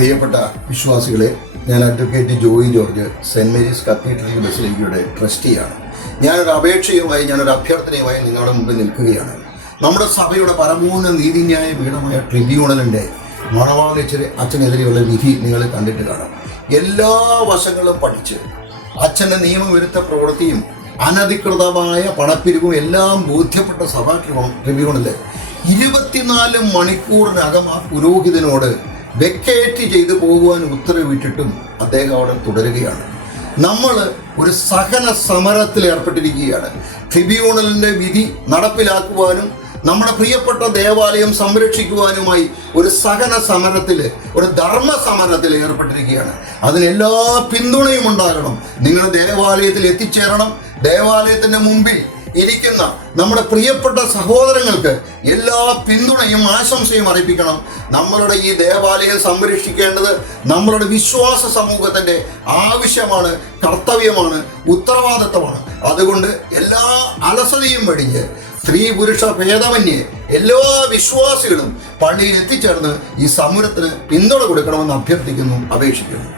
പ്രിയപ്പെട്ട വിശ്വാസികളെ, ഞാൻ advocate Joy George, Saint Mary's Cathedral ബസിലിക്കയുടെ ട്രസ്റ്റിയാണ്. ഞാനൊരു അപേക്ഷയുമായി, ഞാനൊരു അഭ്യർത്ഥനയുമായി നിങ്ങളുടെ മുമ്പിൽ നിൽക്കുകയാണ്. നമ്മുടെ സഭയുടെ പരമോന്നത നീതിന്യായ പീഠമായ ട്രിബ്യൂണലിൻ്റെ മണവാളിച്ചിരി അച്ഛനെതിരെയുള്ള വിധി നിങ്ങൾ കണ്ടിട്ട് കാണാം. എല്ലാ വശങ്ങളും പഠിച്ച് അച്ഛൻ്റെ നിയമവിരുദ്ധ പ്രവൃത്തിയും അനധികൃതമായ പണപ്പിരിവും എല്ലാം ബോധ്യപ്പെട്ട സഭാ ട്രിബ്യൂണലിൽ 24 മണിക്കൂറിനകം ആ പുരോഹിതനോട് വെക്കേറ്റ് ചെയ്തു പോകുവാൻ ഉത്തരവിട്ടിട്ടും അദ്ദേഹം അവിടെ തുടരുകയാണ്. നമ്മൾ ഒരു സഹന സമരത്തിൽ ഏർപ്പെട്ടിരിക്കുകയാണ്. ട്രിബ്യൂണലിൻ്റെ വിധി നടപ്പിലാക്കുവാനും നമ്മുടെ പ്രിയപ്പെട്ട ദേവാലയം സംരക്ഷിക്കുവാനുമായി ഒരു സഹന സമരത്തിൽ, ഒരു ധർമ്മ സമരത്തിൽ ഏർപ്പെട്ടിരിക്കുകയാണ്. അതിനെല്ലാ പിന്തുണയും ഉണ്ടാകണം. നിങ്ങൾ ദേവാലയത്തിൽ എത്തിച്ചേരണം. ദേവാലയത്തിൻ്റെ മുമ്പിൽ ഇരിക്കുന്ന നമ്മുടെ പ്രിയപ്പെട്ട സഹോദരങ്ങൾക്ക് എല്ലാ പിന്തുണയും ആശംസയും അറിയിപ്പിക്കണം. നമ്മളുടെ ഈ ദേവാലയം സംരക്ഷിക്കേണ്ടത് നമ്മളുടെ വിശ്വാസ സമൂഹത്തിൻ്റെ ആവശ്യമാണ്, കർത്തവ്യമാണ്, ഉത്തരവാദിത്തമാണ്. അതുകൊണ്ട് എല്ലാ അലസതയും വെടിഞ്ഞ് സ്ത്രീ പുരുഷ ഭേദമന്യേ എല്ലാ വിശ്വാസികളും പള്ളിയിൽ എത്തിച്ചേർന്ന് ഈ സമരത്തിന് പിന്തുണ കൊടുക്കണമെന്ന് അഭ്യർത്ഥിക്കുന്നു, അപേക്ഷിക്കുന്നു.